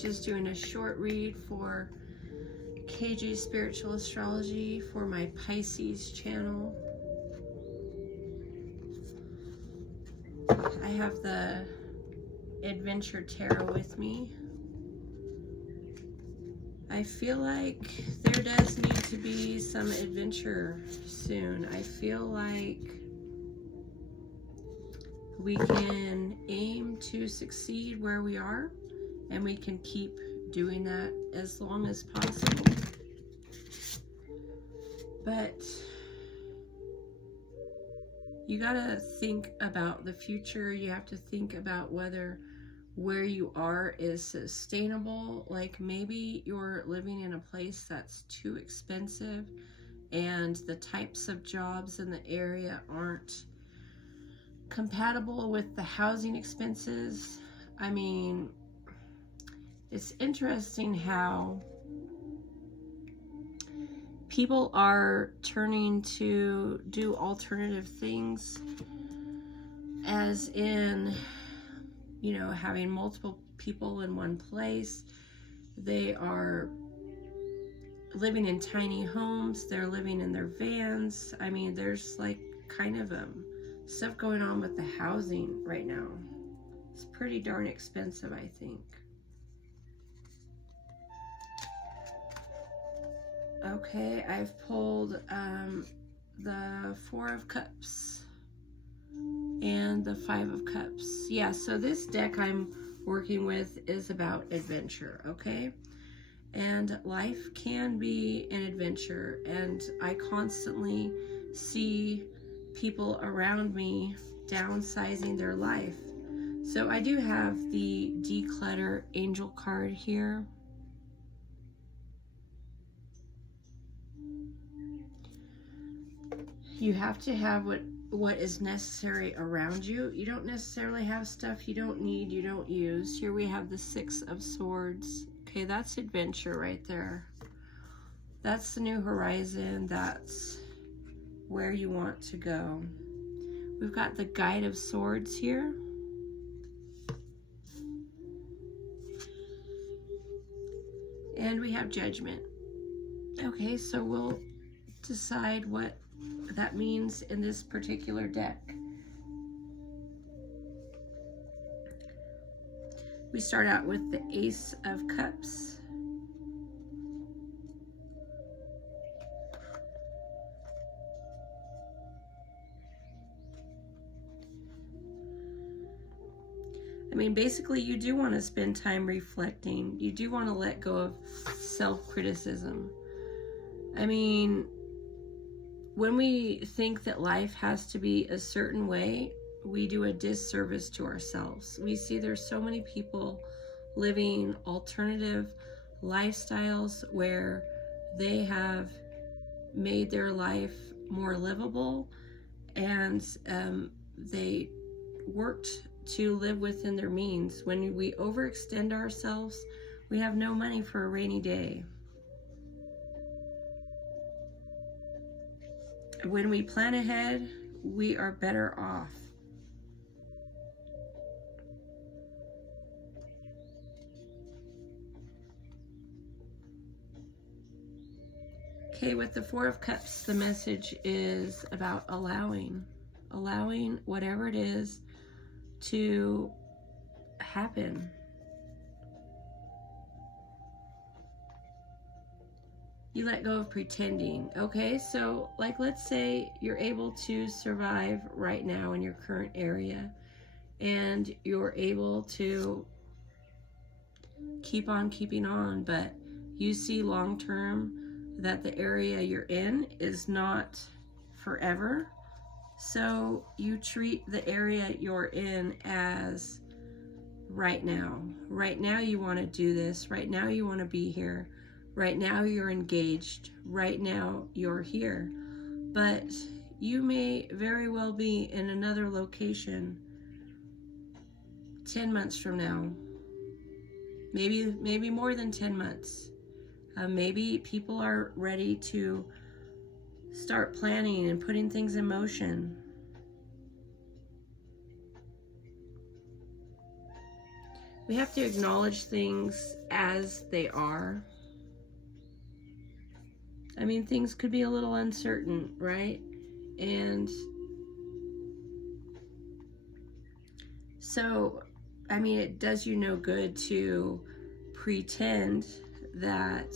just doing a short read for KJ Spiritual Astrology for my Pisces channel. I have the Adventure Tarot with me. I feel like there does need to be some adventure soon. I feel like we can aim to succeed where we are, and we can keep doing that as long as possible. But you gotta think about the future. You have to think about whether where you are is sustainable. Like maybe you're living in a place that's too expensive and the types of jobs in the area aren't compatible with the housing expenses. I mean, it's interesting how people are turning to do alternative things, as in, you know, having multiple people in one place. They are living in tiny homes. They're living in their vans. I mean, there's like kind of stuff going on with the housing right now. It's pretty darn expensive, I think. Okay, I've pulled the Four of Cups and the Five of Cups. Yeah, so this deck I'm working with is about adventure, okay? And life can be an adventure, and I constantly see people around me downsizing their life. So I do have the Declutter Angel card here. You have to have what is necessary around you. You don't necessarily have stuff you don't need, you don't use. Here we have the Six of Swords. Okay, that's adventure right there. That's the new horizon. That's where you want to go. We've got the Guide of Swords here. And we have Judgment. Okay, so we'll decide what that means in this particular deck. We start out with the Ace of Cups. I mean, basically, you do want to spend time reflecting. You do want to let go of self-criticism. I mean, when we think that life has to be a certain way, we do a disservice to ourselves. We see there's so many people living alternative lifestyles where they have made their life more livable, and they worked to live within their means. When we overextend ourselves, we have no money for a rainy day. When we plan ahead, we are better off. Okay, with the Four of Cups, the message is about allowing whatever it is to happen. You let go of pretending. Okay, so like, let's say you're able to survive right now in your current area, and you're able to keep on keeping on, but you see long term that the area you're in is not forever. So you treat the area you're in as right now. Right now you want to do this. Right now you want to be here. Right now you're engaged. Right now you're here. But you may very well be in another location 10 months from now. Maybe more than 10 months. Maybe people are ready to start planning and putting things in motion. we have to acknowledge things as they are. I mean, things could be a little uncertain, right? And so, I mean, it does you no good to pretend that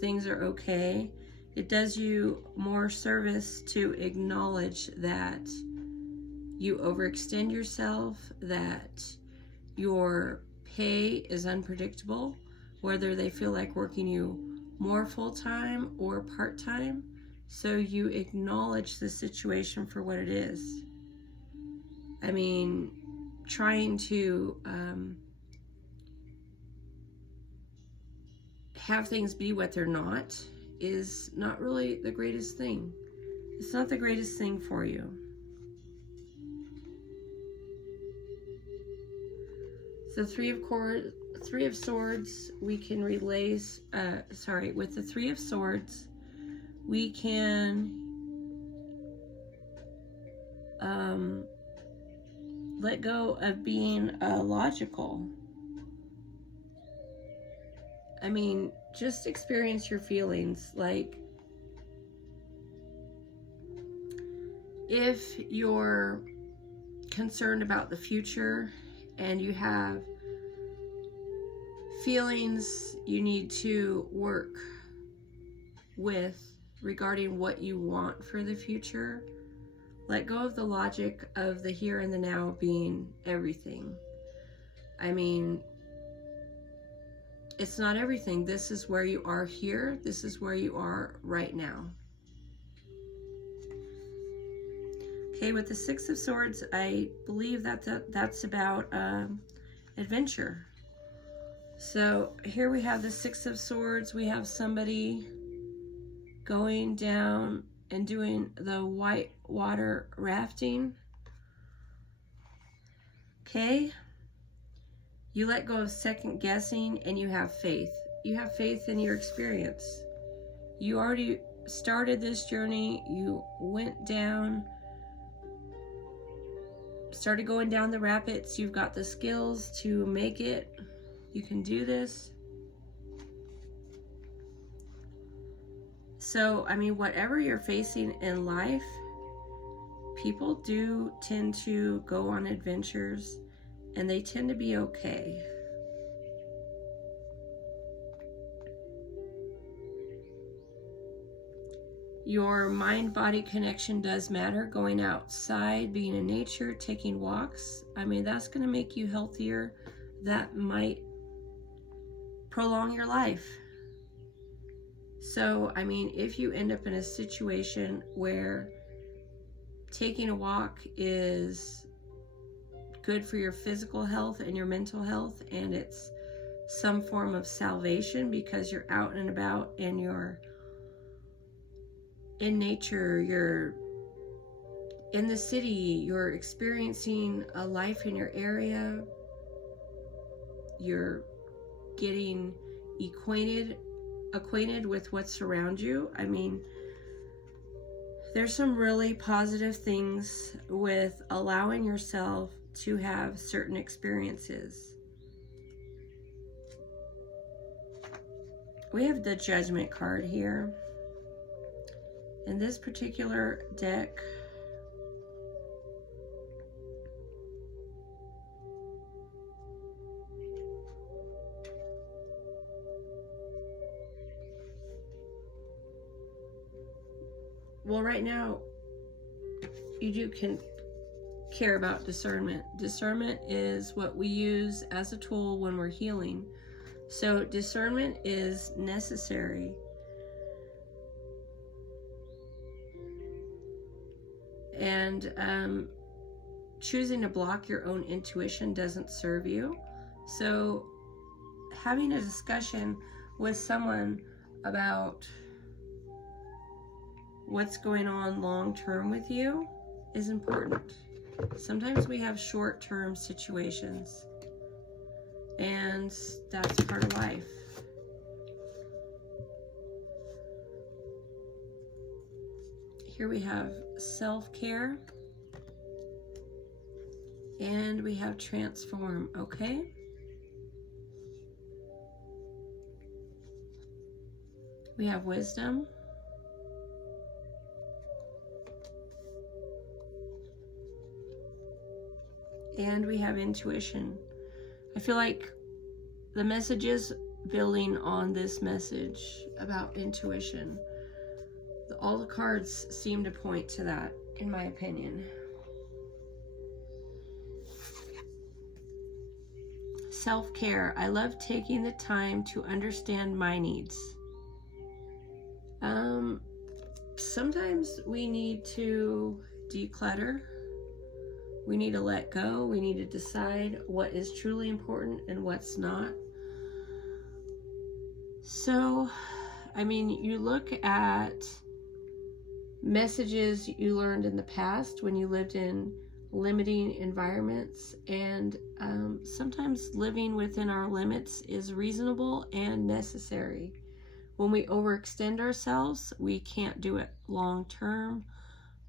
things are okay. It does you more service to acknowledge that you overextend yourself, that your pay is unpredictable, whether they feel like working you more full-time or part-time. So you acknowledge the situation for what it is. I mean, trying to have things be what they're not is not really the greatest thing. It's not the greatest thing for you. So Three of Swords, we can with the Three of Swords, we can let go of being logical. I mean, just experience your feelings. Like, if you're concerned about the future and you have feelings you need to work with regarding what you want for the future, let go of the logic of the here and the now being everything. I mean, it's not everything. This is where you are here. This is where you are right now. Okay, with the Six of Swords, I believe that's about adventure. So here we have the Six of Swords. We have somebody going down and doing the white water rafting. Okay. You let go of second guessing and you have faith. You have faith in your experience. You already started this journey. You went down, started going down the rapids. You've got the skills to make it. You can do this. So, I mean, whatever you're facing in life, people do tend to go on adventures and they tend to be okay. Your mind-body connection does matter. Going outside, being in nature, taking walks. I mean, that's going to make you healthier. That might prolong your life. So, I mean, if you end up in a situation where taking a walk is good for your physical health and your mental health, and it's some form of salvation because you're out and about and you're in nature, you're in the city, you're experiencing a life in your area, you're getting acquainted with what's around you. I mean, there's some really positive things with allowing yourself to have certain experiences. We have the Judgment card here. In this particular deck, well, right now, you can care about discernment. Discernment is what we use as a tool when we're healing. So discernment is necessary. And choosing to block your own intuition doesn't serve you. So having a discussion with someone about what's going on long term with you is important. Sometimes we have short-term situations, and that's part of life. Here we have self-care, and we have transform, okay? We have wisdom. And we have intuition. I feel like the message is building on this message about intuition. All the cards seem to point to that, in my opinion. Self-care. I love taking the time to understand my needs. Sometimes we need to declutter. We need to let go. We need to decide what is truly important and what's not. So, I mean, you look at messages you learned in the past when you lived in limiting environments, and sometimes living within our limits is reasonable and necessary. When we overextend ourselves, we can't do it long term.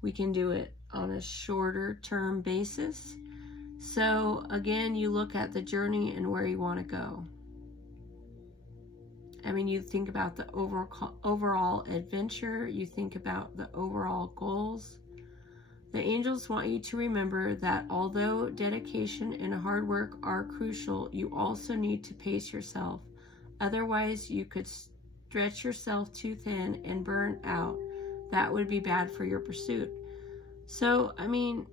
We can do it on a shorter term basis. So again, you look at the journey and where you want to go. I mean, you think about the overall adventure, you think about the overall goals. The angels want you to remember that although dedication and hard work are crucial, you also need to pace yourself. Otherwise, you could stretch yourself too thin and burn out. That would be bad for your pursuit. So, I mean,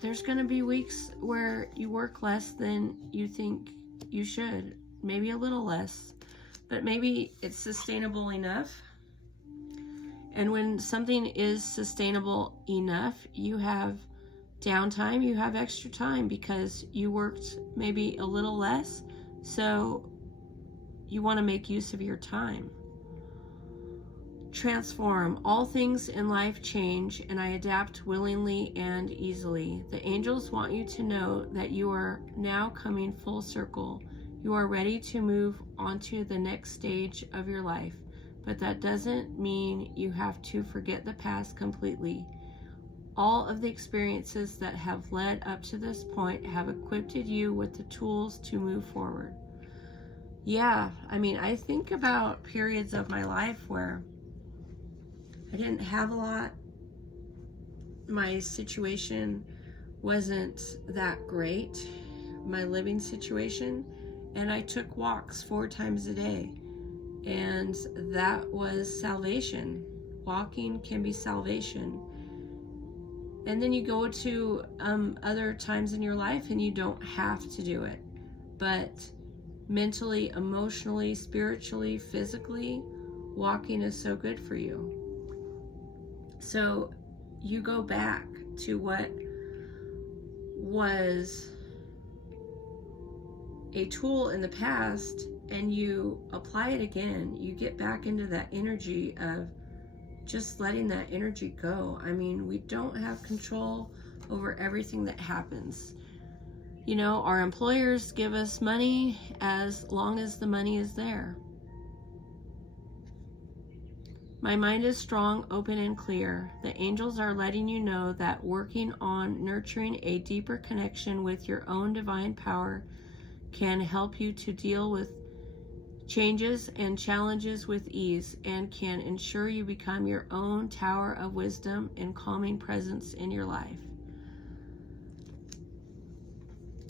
there's going to be weeks where you work less than you think you should, maybe a little less, but maybe it's sustainable enough. And when something is sustainable enough, you have downtime, you have extra time because you worked maybe a little less, so you want to make use of your time. Transform. All things in life change, and I adapt willingly and easily. The angels want you to know that you are now coming full circle. You are ready to move on to the next stage of your life, but that doesn't mean you have to forget the past completely. All of the experiences that have led up to this point have equipped you with the tools to move forward. Yeah, I mean, I think about periods of my life where I didn't have a lot. My situation wasn't that great, my living situation, and I took walks 4 times a day, and that was salvation. Walking can be salvation. And then you go to other times in your life and you don't have to do it, but mentally, emotionally, spiritually, physically, walking is so good for you. So you go back to what was a tool in the past and you apply it again. You get back into that energy of just letting that energy go. I mean, we don't have control over everything that happens. You know, our employers give us money as long as the money is there. My mind is strong, open, and clear. The angels are letting you know that working on nurturing a deeper connection with your own divine power can help you to deal with changes and challenges with ease, and can ensure you become your own tower of wisdom and calming presence in your life.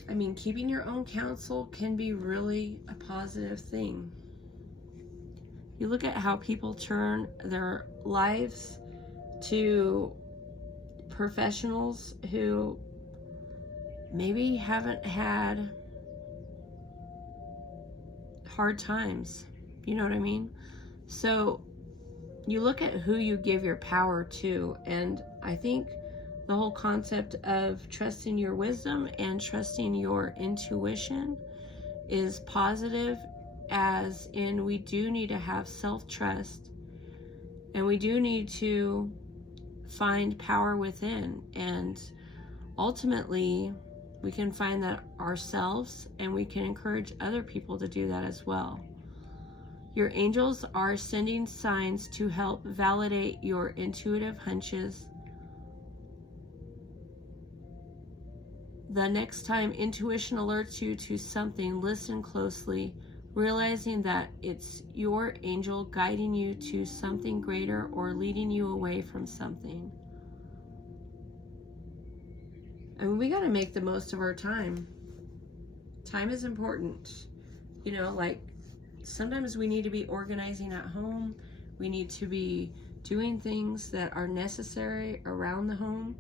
I mean, keeping your own counsel can be really a positive thing. You look at how people turn their lives to professionals who maybe haven't had hard times. You know what I mean? So you look at who you give your power to, and I think the whole concept of trusting your wisdom and trusting your intuition is positive, as in we do need to have self-trust, and we do need to find power within, and ultimately we can find that ourselves, and we can encourage other people to do that as well. Your angels are sending signs to help validate your intuitive hunches. The next time intuition alerts you to something, listen closely. realizing that it's your angel guiding you to something greater or leading you away from something. I mean, we got to make the most of our time. Time is important. You know, like sometimes we need to be organizing at home. We need to be doing things that are necessary around the home,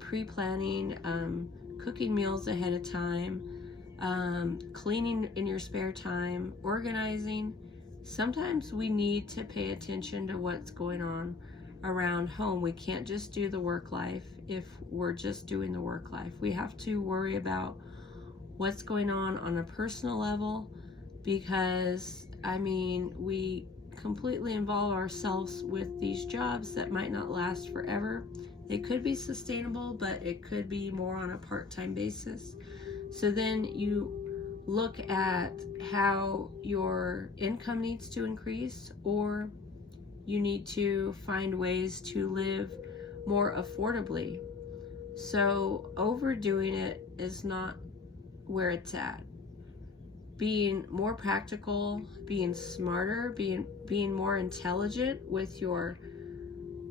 pre-planning, cooking meals ahead of time, cleaning in your spare time, organizing. Sometimes we need to pay attention to what's going on around home. We can't just do the work life if we're just doing the work life. We have to worry about what's going on a personal level, because I mean, we completely involve ourselves with these jobs that might not last forever. They could be sustainable, but it could be more on a part-time basis. So then you look at how your income needs to increase, or you need to find ways to live more affordably. So overdoing it is not where it's at. Being more practical, being smarter, being more intelligent with your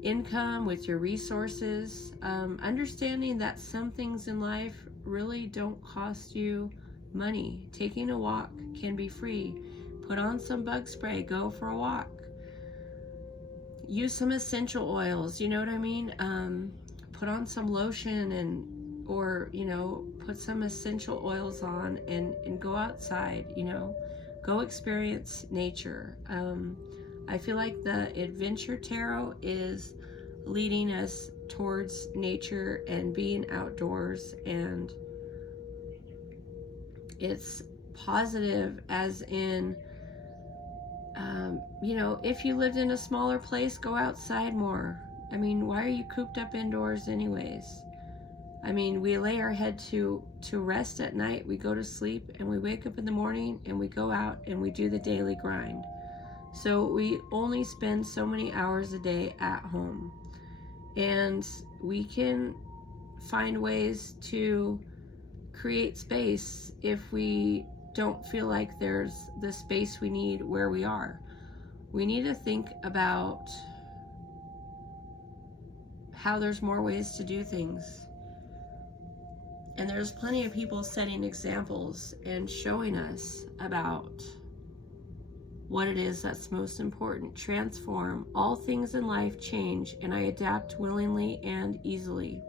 income, with your resources, understanding that some things in life really don't cost you money. Taking a walk can be free. Put on some bug spray, go for a walk. Use some essential oils, you know what I mean? Put on some lotion or put some essential oils on and go outside, go experience nature. I feel like the Adventure Tarot is leading us towards nature and being outdoors, and it's positive as in, if you lived in a smaller place, go outside more. I mean, why are you cooped up indoors anyways? I mean, we lay our head to rest at night, we go to sleep, and we wake up in the morning and we go out and we do the daily grind. So we only spend so many hours a day at home, and we can find ways to create space if we don't feel like there's the space we need where we are. We need to think about how there's more ways to do things. And there's plenty of people setting examples and showing us about what it is that's most important. Transform. All things in life change, and I adapt willingly and easily.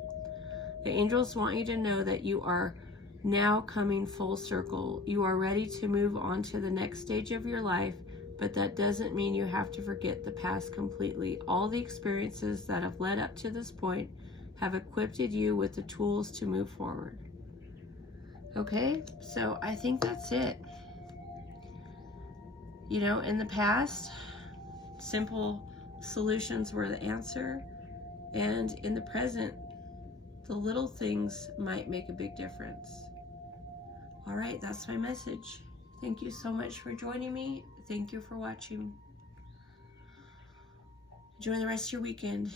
The angels want you to know that you are now coming full circle. You are ready to move on to the next stage of your life, but that doesn't mean you have to forget the past completely. All the experiences that have led up to this point have equipped you with the tools to move forward. Okay, so I think that's it. In the past, simple solutions were the answer, and in the present, the little things might make a big difference. All right, that's my message. Thank you so much for joining me. Thank you for watching. Enjoy the rest of your weekend.